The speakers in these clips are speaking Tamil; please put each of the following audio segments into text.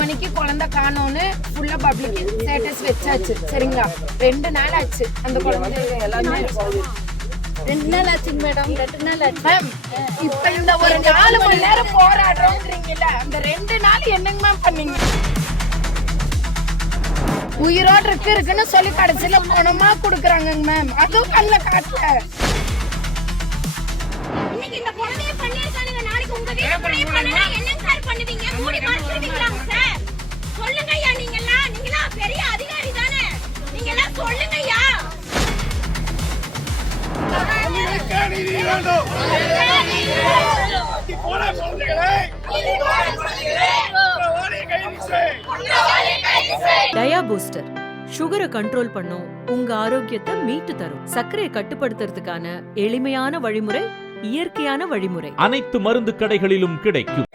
மணிக்கு குழந்தை காணோன்னு ஃபுல்லா பப்ளிக் ஸ்டேட்டஸ் வச்சாச்சு. சரிங்களா, 2 நாள் ஆச்சு. அந்த குழந்தை எல்லாமே 2 நாள் ஆச்சுங்க மேடம். 2 நாள் ஆச்சு மேம். இப்ப இந்த ஒரு 4 மணி நேரம் போராடுறோம்ன்றீங்கல்ல, அந்த 2 நாள் என்னங்க மேம் பண்ணீங்க? உயிரோடு இருக்குன்னு சொல்லி கடைசியில பணமா குடுக்குறாங்க மேம். அதுவும் கண்ணுல காட்டல. இன்னைக்கு இந்த குழந்தைய பண்ணிருக்கானுங்க, நாளைக்கு உங்க வீட்டுக்குள்ளே பண்ணனா என்ன சார் பண்ணுவீங்க? மூடி மறைச்சிடுவீங்களா சார்? சொல்லுங்க ஐயா, நீங்களா பெரிய அதிகாரி தானே, நீங்களா சொல்லுங்க ஐயா. டயா பூஸ்டர் சுகரை கண்ட்ரோல் பண்ணும், உங்க ஆரோக்கியத்தை மீட்டு தரும். சர்க்கரையை கட்டுப்படுத்துறதுக்கான எளிமையான வழிமுறை, இயற்கையான வழிமுறை. அனைத்து மருந்து கடைகளிலும் கிடைக்கும்.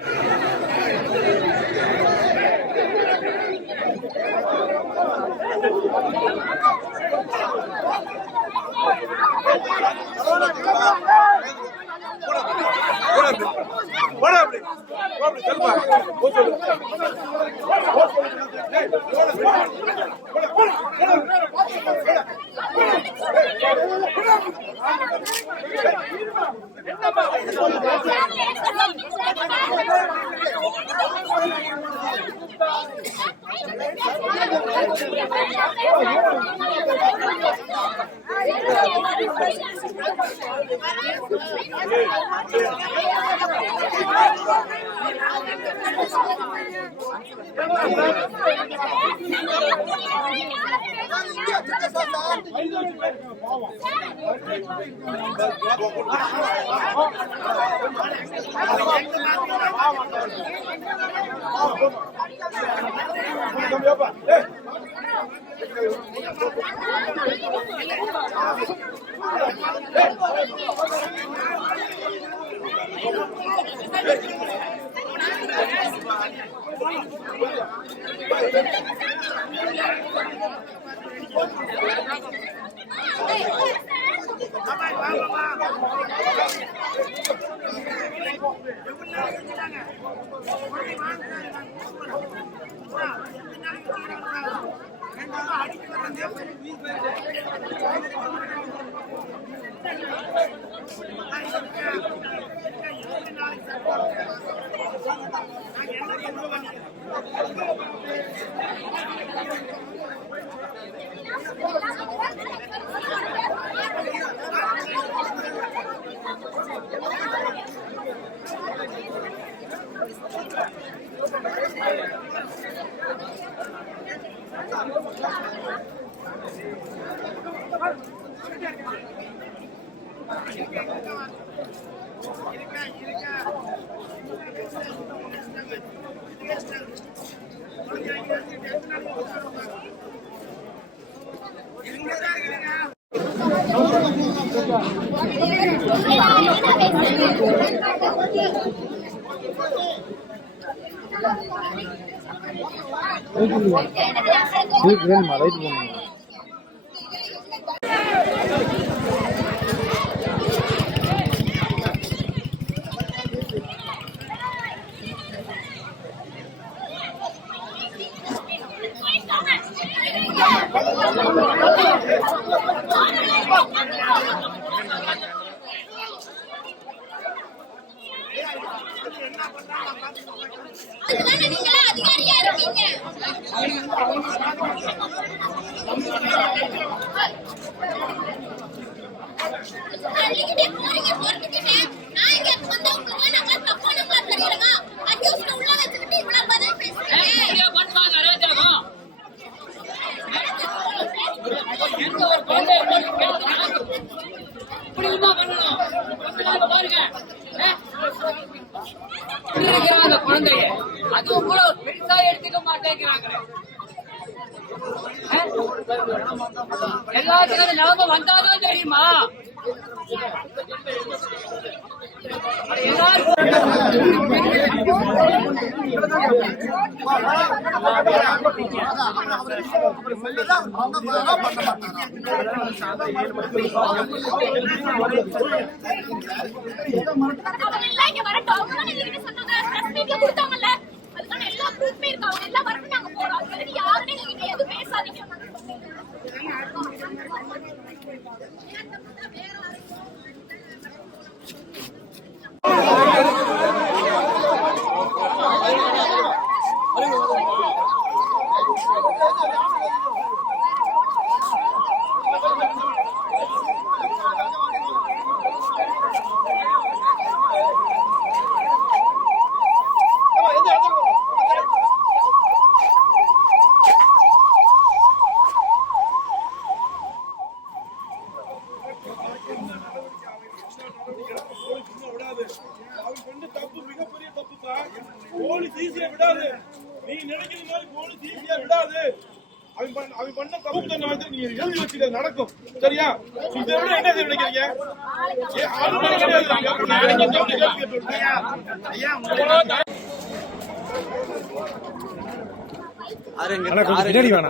நீங்களா அதிகாரியா இருக்கீங்க. குழந்தைய அதுவும் கூட பெருசா எடுத்துக்க மாட்டேங்கிறாங்க. எல்லாத்துக்கும் ஞாபகம் வந்தாதான் தெரியுமா? அதுக்கான எல்லா ப்ரூஃப்மே இருக்கு. அவங்க எல்லா வரைக்கும் நாங்க போறோம். அது வந்து யாருமே நீங்க எதுவும் பேசாதீங்க. போலீஸ் ஈஸியா விடாது. நீ நினைக்கிற மாதிரி போலீஸ் ஈஸியா விடாது. அவன் பண்ண தப்பு வந்து நீங்க எழுதி வச்சுக்க நடக்கும். சரியா? இதை விட என்ன நினைக்கிறீங்க?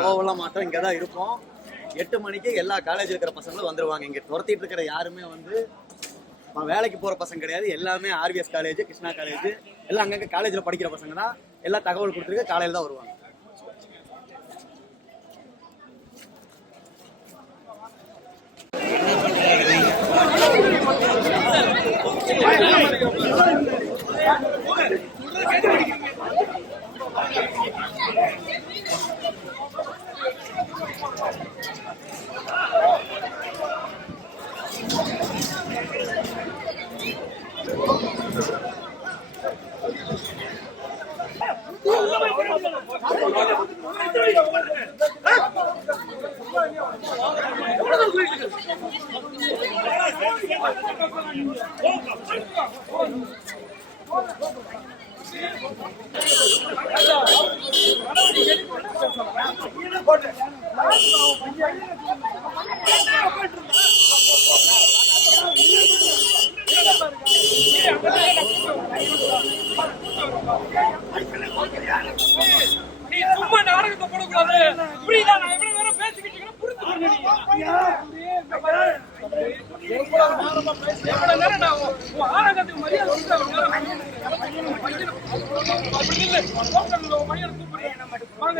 போகலாம் மாட்டோம், இங்கதான் இருப்போம். 8 மணிக்கு எல்லா காலேஜ் இருக்கிற பசங்களும் வந்துருவாங்க. இங்க துரத்திட்டு இருக்கிற யாருமே வந்து வேலைக்கு போற பசங்க கிடையாது. எல்லாமே ஆர்விஎஸ் காலேஜ், கிருஷ்ணா காலேஜ் எல்லாம் அங்கங்க காலேஜ்ல படிக்கிற பசங்க தான். எல்லா தகவல் கொடுத்துருக்கு, காலையில தான் வருவாங்க. நீ சும்மா நாடகத்தை போடக்கூடாது. புரியுதா? நான் எவ்வளவு நேரம் பேசிக்கிட்டு இருக்கேன், புரிஞ்சுக்கோங்க. எவ்வளவு நேரம் நான் உன் ஆரம்பத்துக்கு மரியாதை கொடுத்து மரியாதை கூப்பிடுறேன். வாங்க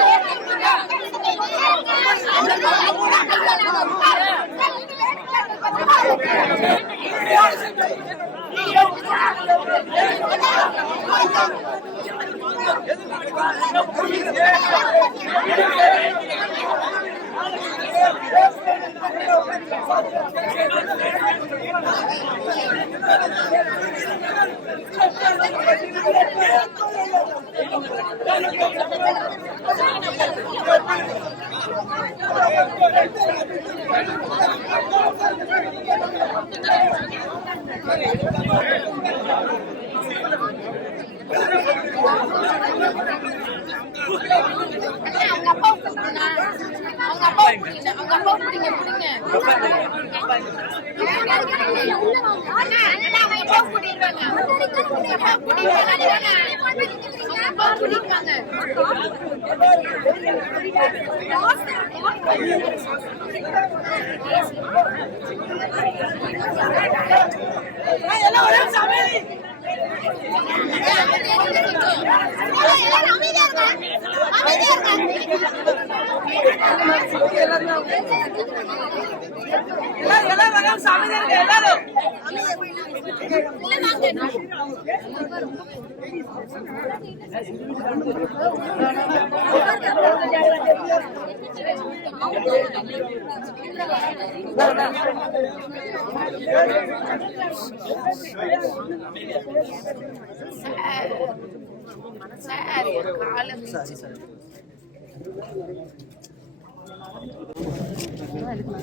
Yeah.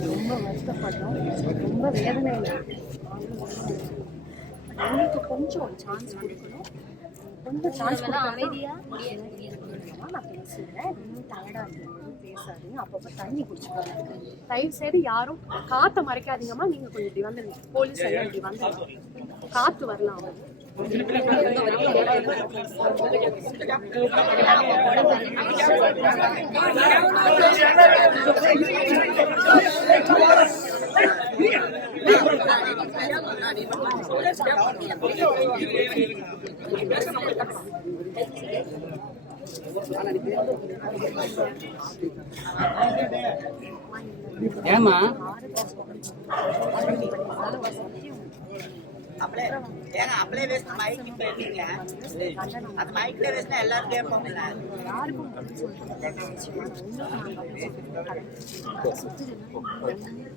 ரொம்ப வருத்தப்பட்டோம், ரொம்ப வேதனையில் எங்களுக்கு கொஞ்சம் ஒரு சான்ஸ் கொடுக்கணும், கொஞ்சம் சான்ஸ் அமைதியாக நான் பேசுகிறேன். இன்னும் டயர்டாக இருக்கு, பேசாதீங்க, அப்பப்போ தண்ணி குடிச்சுக்கோங்க. தயவு செய்து யாரும் காற்றை மறைக்காதீங்கம்மா. நீங்கள் கொஞ்சம் இப்படி வந்துடுங்க, போலீஸ் எல்லாம் இப்படி வந்துடுங்க, காற்று வரலாம். ஏமா அப்படியே வேஸ்ட் மைக் போயிருக்கீங்க, அது மைக்ல வேஸ்ட்னா எல்லாரும் கேட்பாங்கல்ல.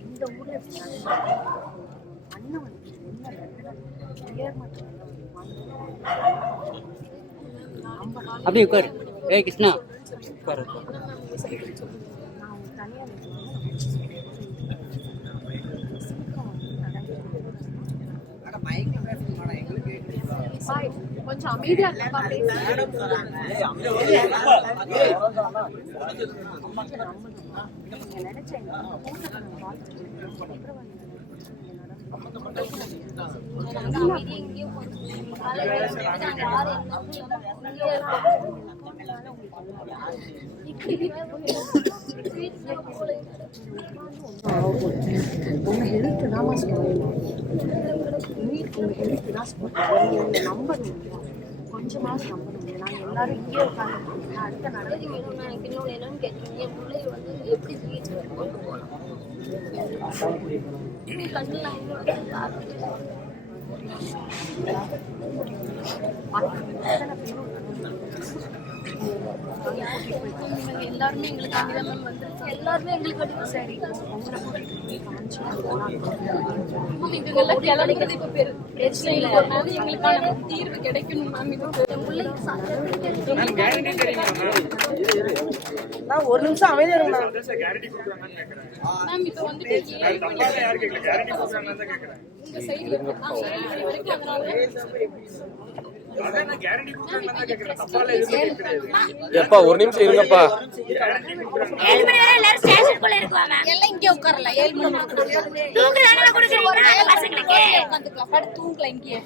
இந்த ஊர்ல அண்ணன் அப்படியே உட்காரு. ஏய் கிருஷ்ணா உட்காரு. கொஞ்சம் அமைதியா உங்க ஹெல்த் தான் நம்பணும், கொஞ்சமாவது நம்பணும். நாங்கள் எல்லாரும் இங்கே உட்காந்து அடுத்த நடவடிக்கை என்னன்னு கேட்டீங்க, என் பிள்ளை வந்து எப்படி வீட்டுக்கு கொண்டு போகணும் கண்ணில் எல்லாருமே எங்களுக்கு அமிதம் வந்துருச்சு, எல்லாருமே எங்களுக்கு சரி இதுக்கெல்லாம் கிளம்பிக்கிறது இப்ப பிரச்சனை இல்லை. எங்களுக்கான தீர்வு கிடைக்கணும் மேம். ஒரு நிமிஷம் அமைதியா மேம் இப்ப வந்துட்டு உங்க சைடு வரைக்கும் எப்பா ஒரு நிமிஷம் இருங்கப்பா. 7 மணி வரை எல்லாரும் ஸ்டேஷனுக்குள்ள இருக்குவாங்க, எல்லாம் இங்கே உட்காரல. 7 மணி தூங்குறாங்க கொடுக்குறீங்க பசங்களுக்கு, உட்காந்துக்கலாம், படு தூங்கலாம் இங்கே.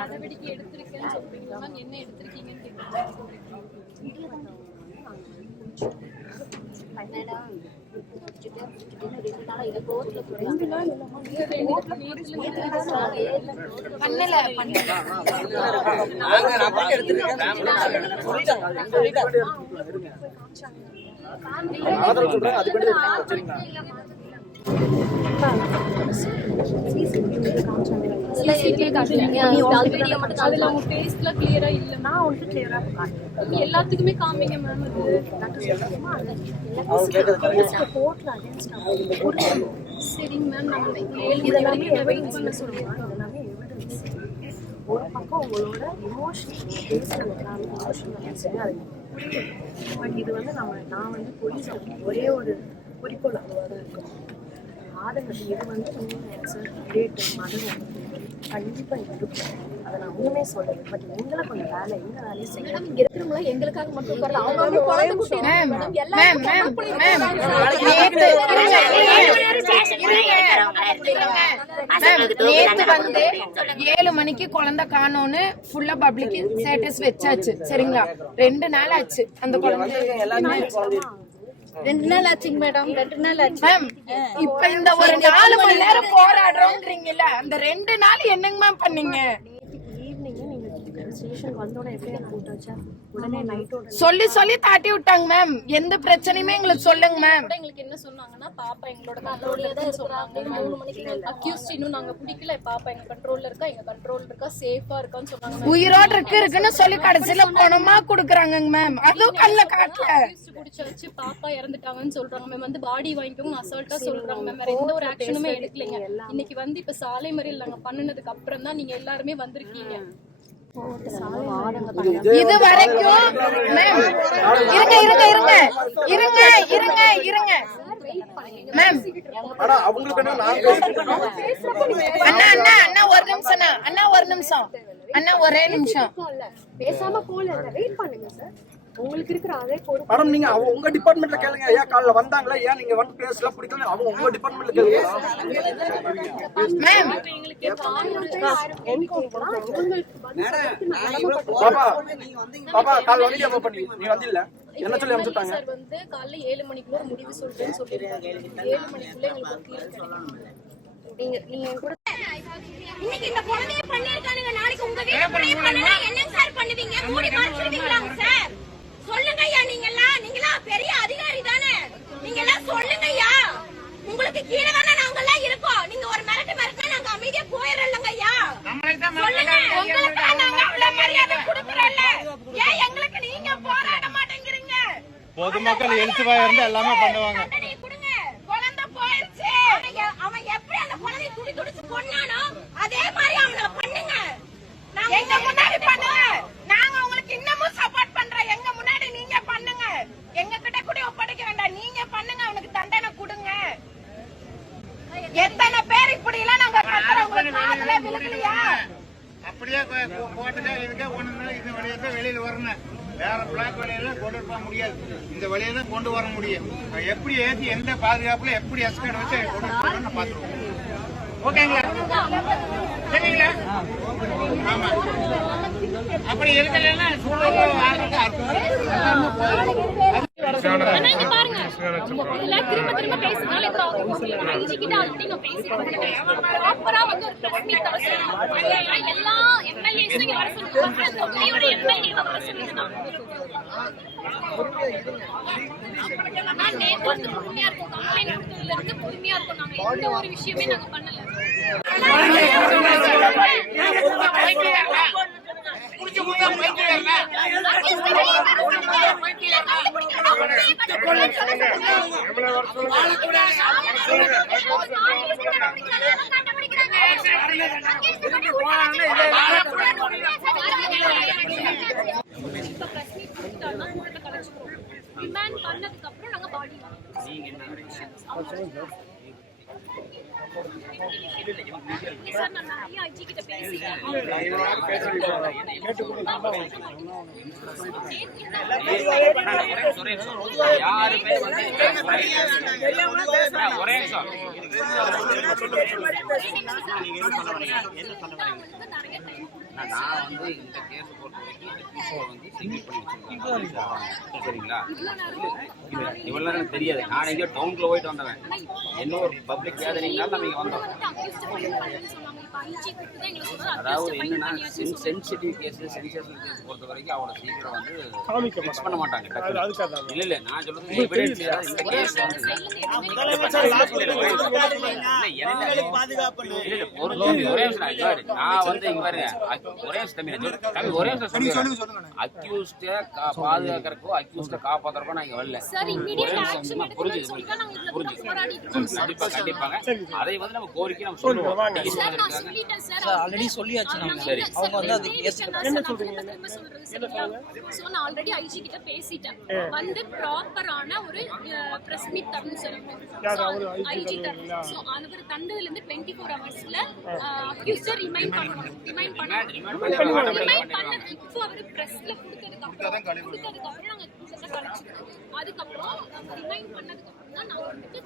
நடவடிக்கை எடுத்திருக்கேன்னு சொல்றீங்களா மேம்? என்ன எடுத்திருக்கீங்கன்னு கேட்குறேன். ஆதரவு சொல்றாங்க, அதுக்கு அதுல அவங்க ஃபேஸ்ல கிளியரா இல்ல. நான் உங்களுக்கு கிளியரா காட்டுறேன். எல்லாத்துக்குமே காமிங்க மேம். கோர்ட்ல அகைன்ஸ்ட் சரிங்க மேம். நம்ம 7 மணி வரைக்கும் வெயிட் பண்ண சொல்லுவாங்க. இதெல்லாமே எவிடன்ஸ். ஒரு பக்கம் உங்களோட இமோஷனல் பட் இது வந்து நான் வந்து போலீஸ் ஒரே ஒரு குறிக்கோள் அதுவாக தான் இருக்கும். ஆதங்கத்தை இது வந்து ரேட்டு மதம் கண்டிப்பாக இருக்கும். அதை நான் ஒன்றுமே சொல்லலை. பட் எங்களை கொஞ்சம் எங்க வேலையை செய்யணும். இங்கே இருக்கிறவங்கள எங்களுக்காக மட்டும் உட்காரல. அவங்க குழந்தை குட்டி நேத்து வந்து 7 மணிக்கு குழந்தை காணோன்னு ஃபுல்லா பப்ளிக் ஸ்டேட்டஸ் வச்சாச்சு. சரிங்களா, 2 நாள் ஆச்சு அந்த குழந்தை. 2 நாள் ஆச்சுங்க மேடம். 2 நாள் ஆச்சு மேம். இப்ப இந்த ஒரு 4 மணி நேரம் போராடுறோம்ன்றீங்கல்ல, அந்த 2 நாள் என்னங்க மேம் பண்ணீங்க? ஈவினிங் நீங்க ஸ்டேஷன் வந்தோட எஃப்ஐஆர் போட்டாச்சா? உடனே நைட்டோட சொல்லி சொல்லி தாட்டி விட்டாங்க மேம். எந்த பிரச்சனையுமே எங்களுக்கு சொல்லுங்க மேம். எங்களுக்கு என்ன சொன்னாங்கன்னா, பாப்பா எங்களோட கண்ட்ரோல்ல தான் சொல்றாங்க. 3 மணிக்கு அக்யூஸ்ட் இன்னும் நாங்க பிடிக்கல. பாப்பா எங்க கண்ட்ரோல்ல இருக்கா, எங்க கண்ட்ரோல்ல இருக்கா, சேஃபா இருக்கான்னு சொன்னாங்க. உயிரோட இருக்குன்னு சொல்லி கடைசியில பணமா குடுக்குறாங்க மேம். அதுவும் கல்ல காட்டல. பிடிச்சாச்சு பாப்பா இறந்துட்டாங்கன்னு சொல்றாங்க மேம். வந்து பாடி வாங்கிக்கோங்க அசால்ட்டா சொல்றாங்க மேம். வேற எந்த ஒரு ஆக்ஷனுமே எடுக்கலைங்க. இன்னைக்கு வந்து இப்ப சாலை மறியல் நாங்க பண்ணினதுக்கு அப்புறம் தான் நீங்க எல்லாருமே வந்திருக்கீங்க. இது வரைக்கும் மேம் இருங்க இருங்க இருங்க இருங்க இருங்க இருங்க மேம். அண்ணா அண்ணா அண்ணா ஒரு நிமிஷம் அண்ணா ஒரு நிமிஷம் அண்ணா ஒரே நிமிஷம் பேசாம போல வெயிட் பண்ணுங்க சார். உங்களுக்கு இருக்கிற அதே பொறுப்பு மேடம். நீங்க உங்க டிபார்ட்மெண்ட்ல கேளுங்க. ஏன் காலைல வந்தாங்களா, ஏன் நீங்க வந்து பேசல பிடிக்கல, அவங்க உங்க டிபார்ட்மெண்ட்ல கேளுங்க மேம். பாப்பா காலைல வந்து எப்ப பண்ணி நீ வந்தில்ல என்ன சொல்லி அனுப்பிச்சுட்டாங்க? சார் வந்து காலைல 7 மணிக்குள்ள ஒரு முடிவு சொல்றேன்னு சொல்லிருக்காங்க. 7 மணிக்குள்ள எங்களுக்கு நீங்க கூட இன்னைக்கு இந்த குழந்தைய பண்ணிருக்கானுங்க. நாளைக்கு உங்க வீட்டுக்குள்ளே பண்ணனா என்னங்க சார் பண்ணுவீங்க? மூடி மறைச்சிடுவீங்களாங்க சார்? சொல்லுங்க ஐயா. நீங்களா பெரிய அதிகாரி தானே. நீங்களா சொல்லுங்க ஐயா. உங்களுக்கு கீழே தானே நாங்கெல்லாம் இருக்கோம். நீங்க ஒரு மிரட்டு நாங்க அமைதியா போயிடலங்க ஐயா. சொல்லுங்க. உங்களுக்கு நாங்க அவ்வளவு மரியாதை கொடுக்கறோம்ல. ஏன் எங்களுக்கு நீங்க போராட மாட்டேங்கிறீங்க? பொதுமக்கள் எழுத்துவா இருந்து எல்லாமே பண்ணுவாங்க. கொடுங்க. குழந்தை போயிருச்சு. அவன் எப்படி அந்த குழந்தைய துடிச்சு கொன்னானோ அதே மாதிரி அவங்கள பண்ணுங்க. எங்க முன்னாடி பண்ணுங்க. நாங்க உங்களுக்கு இன்னமும் சப்போர்ட் பண்றோம். எங்க முன்னாடி நீங்க பண்ணுங்க. எங்க கிட்ட கூட ஒப்படைக்க வேண்டாம். நீங்க பண்ணுங்க. அவனுக்கு தண்டனை கொடுங்க. எத்தனை பேர் இப்படி எல்லாம் நாங்க கத்துறோம். உங்களுக்கு காதுல விழுகலையா? அப்படியே போட்டுட்டா இதுக்கே ஒண்ணு இந்த வழியை தான் வெளியில வரணும். வேற பிளாக் வழியில கொண்டு போக முடியாது. இந்த வழியை தான் கொண்டு வர முடியும். எப்படி ஏற்றி எந்த பாதுகாப்புல எப்படி எஸ்கேட் வச்சு கொண்டு போகணும்னு பாத்துருவோம். ஓகேங்களா? சரிங்களா? ஆமா. அப்படி இருக்கலன்னா சூழல் வாழ்க்கை பாருங்க. திரும்ப திரும்ப பேசுனால கிட்ட ஆல்ரெடி நான் பேசிட்டேன். ப்ராப்பரா வந்து ஒரு பிரஸ் மீட் தரணும். எல்லா எம்எல்ஏஸும் இங்க வர சொல்லுங்க. ஒரு எம்எல்ஏ வர சொல்லுங்க. நான் நேத்து வந்து பொறுமையா இருக்கும். கம்ப்ளைண்ட் கொடுத்ததுல இருந்து பொறுமையா இருக்கும். நாங்க எந்த ஒரு விஷயமே நாங்க பண்ணல. ரிமாண்ட் பண்ணதுக்கு அப்புறம் நாங்க பாடி சார் நான் நிறைய ஐஜி கிட்ட பேசிட்டேன். நிறைய டைம் நான் வந்து இந்த கேஸ் பொறுத்த வரைக்கும் இந்த கேஸை வந்து செக்யூர் பண்ணி வச்சிருக்கேன். சரிங்களா? இவ்வளோ நேரம் தெரியாது. நான் எங்கேயோ டவுனுக்குள்ள போயிட்டு வந்தவன். என்ன ஒரு பப்ளிக் கேதரிங்னால நம்ம இங்கே வந்தோம். அதாவது என்னன்னா சென்சிட்டிவ் கேஸ் சென்சேஷனல் கேஸ் பொறுத்த வரைக்கும் அவனை சீக்கிரம் வந்து ஃபிக்ஸ் பண்ண மாட்டாங்க. இல்ல நான் சொல்றது எவிடன்ஸ் இந்த கேஸ் வந்து நான் வந்து இங்க பாருங்க ஒரே அக்யூஸ்ட பாதுகாக்கிறக்கோ அக்யூஸ்ட காப்பாத்துறக்கோ நான் இங்க வரல. கண்டிப்பாங்க அதை வந்து நம்ம கோரிக்கை நம்ம சொல்லுவோம். ஆல்ரெடி சொல்லியாச்சு நம்ம. சரி அவங்க வந்து அது என்ன சொல்றீங்க? சோ நான் ஆல்ரெடி ஐஜி கிட்ட பேசிட்டேன். வந்து ப்ராப்பரான ஒரு பிரஸ் மீட் தரணும் சொல்லுங்க. ஐஜி தரணும். சோ அவர் தந்ததுல இருந்து 24 ஹவர்ஸ்ல அக்யூஸ்டர் ரிமைண்ட் பண்ணணும். ரிமைண்ட் பண்ண இப்போ அவர் பிரஸ்ல கொடுத்ததுக்கு அப்புறம் நாங்க கேஸை கழிச்சிட்டோம். அதுக்கப்புறம் ரிமைண்ட் பண்ணதுக்கு அப்புறம் தான் நான் வந்துட்டு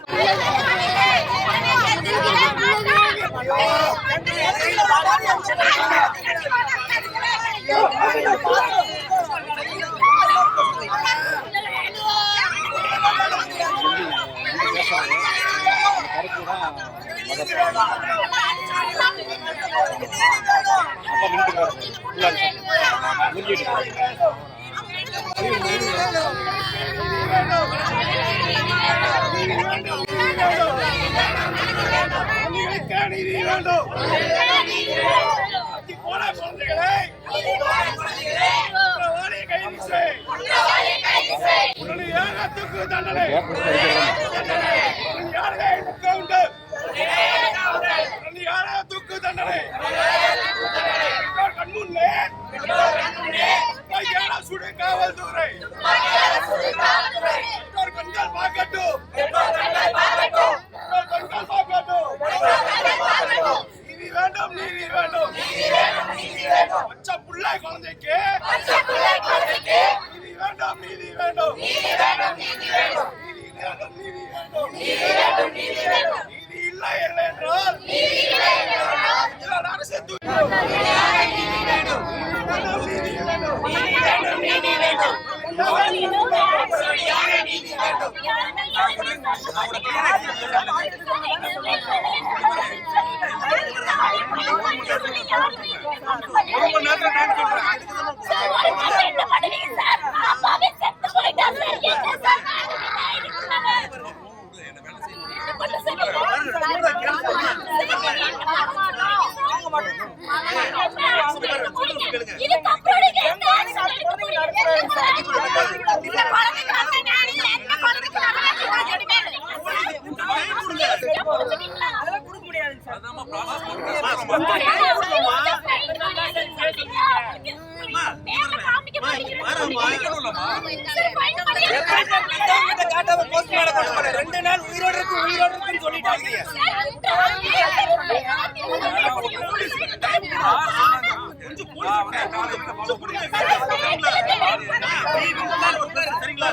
சரிங்களா?